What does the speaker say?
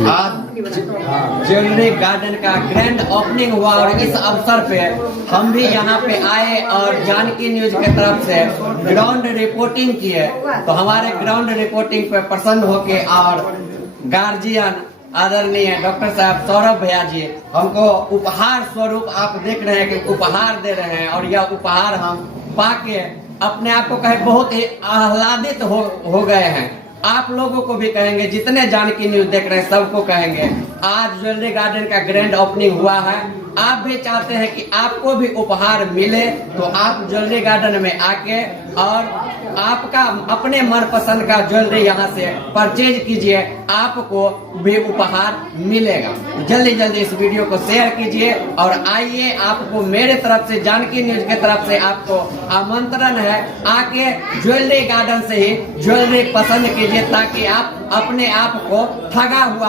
आज jewellery garden का grand opening हुआ और इस अवसर पे हम भी यहाँ पे आए और जानकी न्यूज की तरफ से ग्राउंड रिपोर्टिंग किए। तो हमारे ग्राउंड रिपोर्टिंग पे प्रसन्न होके और गार्जियन आदरणीय डॉक्टर साहब सौरभ भैया जी हमको उपहार स्वरूप आप देख रहे हैं कि उपहार दे रहे हैं और यह उपहार हम पाके अपने आप को कहे बहुत ही आह्लादित हो गए हैं। आप लोगों को भी कहेंगे, जितने जानकी न्यूज देख रहे हैं सबको कहेंगे, आज ज्वेलरी गार्डन का ग्रैंड ओपनिंग हुआ है। आप भी चाहते हैं कि आपको भी उपहार मिले तो आप ज्वेलरी गार्डन में आके और आपका अपने मनपसंद का ज्वेलरी यहाँ से परचेज कीजिए, आपको भी उपहार मिलेगा। जल्दी जल्दी इस वीडियो को शेयर कीजिए और आइए, आपको मेरे तरफ से जानकी न्यूज के तरफ से आपको आमंत्रण है, आके ज्वेलरी गार्डन से ही ज्वेलरी पसंद कीजिए ताकि आप अपने आप को ठगा हुआ